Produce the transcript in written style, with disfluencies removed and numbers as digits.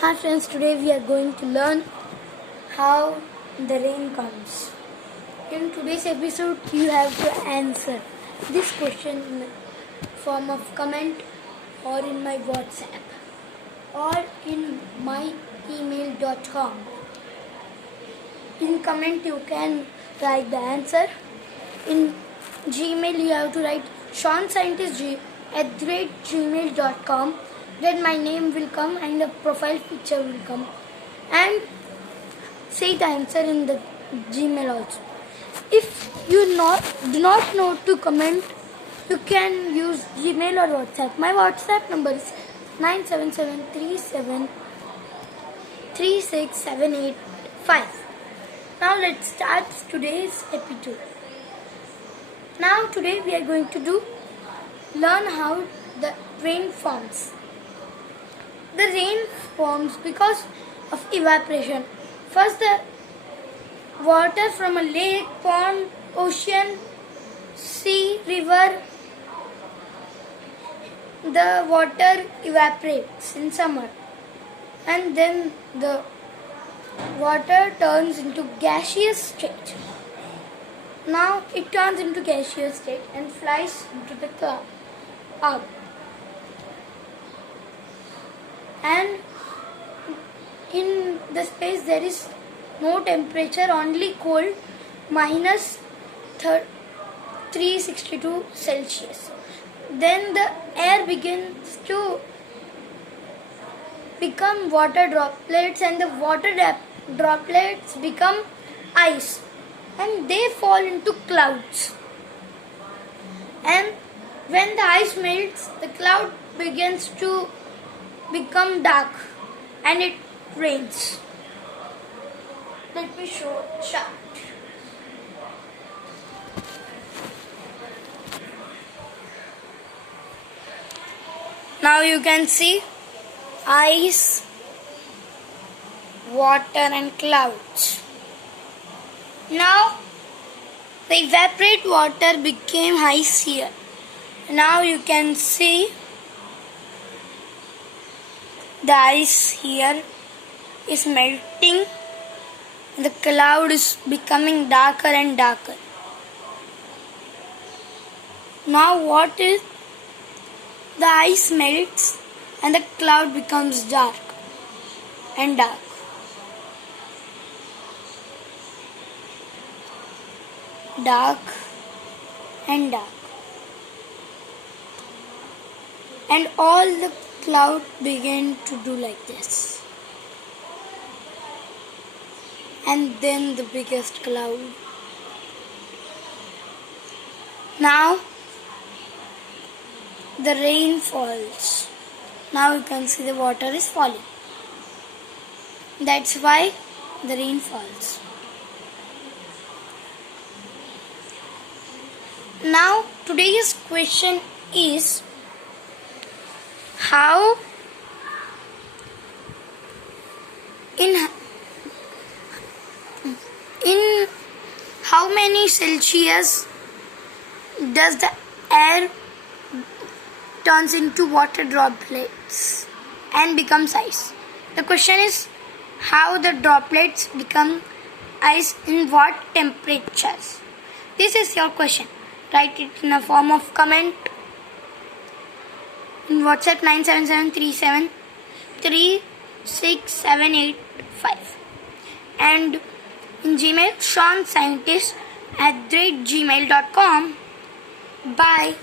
Hi friends, today we are going to learn how the rain comes. In today's episode, you have to answer this question in the form of comment or in my WhatsApp or in my email.com. In comment, you can write the answer. In Gmail, you have to write seanscientistg@gmail.com. Then my name will come and the profile picture will come. And say the answer in the Gmail also. If you do not know to comment, you can use Gmail or WhatsApp. My WhatsApp number is 97737367885. Now let's start today's episode. Now today we are going to learn how the rain forms. The rain forms because of evaporation. First, the water from a lake, pond, ocean, sea, river, the water evaporates in summer, and then the water turns into gaseous state. Now it turns into gaseous state and flies into the cloud. And in the space there is no temperature, only cold, minus 362 Celsius. Then the air begins to become water droplets, and the water droplets become ice, and they fall into clouds. And when the ice melts, the cloud begins to become dark and it rains. Let me show a chart. Now you can see ice, water and clouds. Now the evaporate water became ice here. Now you can see the ice here is melting. The cloud is becoming darker and darker. Now what is? The ice melts and the cloud becomes dark and dark. Dark and dark. And all the cloud began to do like this. And then the biggest cloud. Now the rain falls. Now you can see the water is falling. That's why the rain falls. Now today's question is how in how many Celsius does the air turns into water droplets and becomes ice? The question is how the droplets become ice in what temperatures? This is your question. Write it in a form of comment in WhatsApp 97737367885 and in Gmail seanscientist@gmail.com. Bye.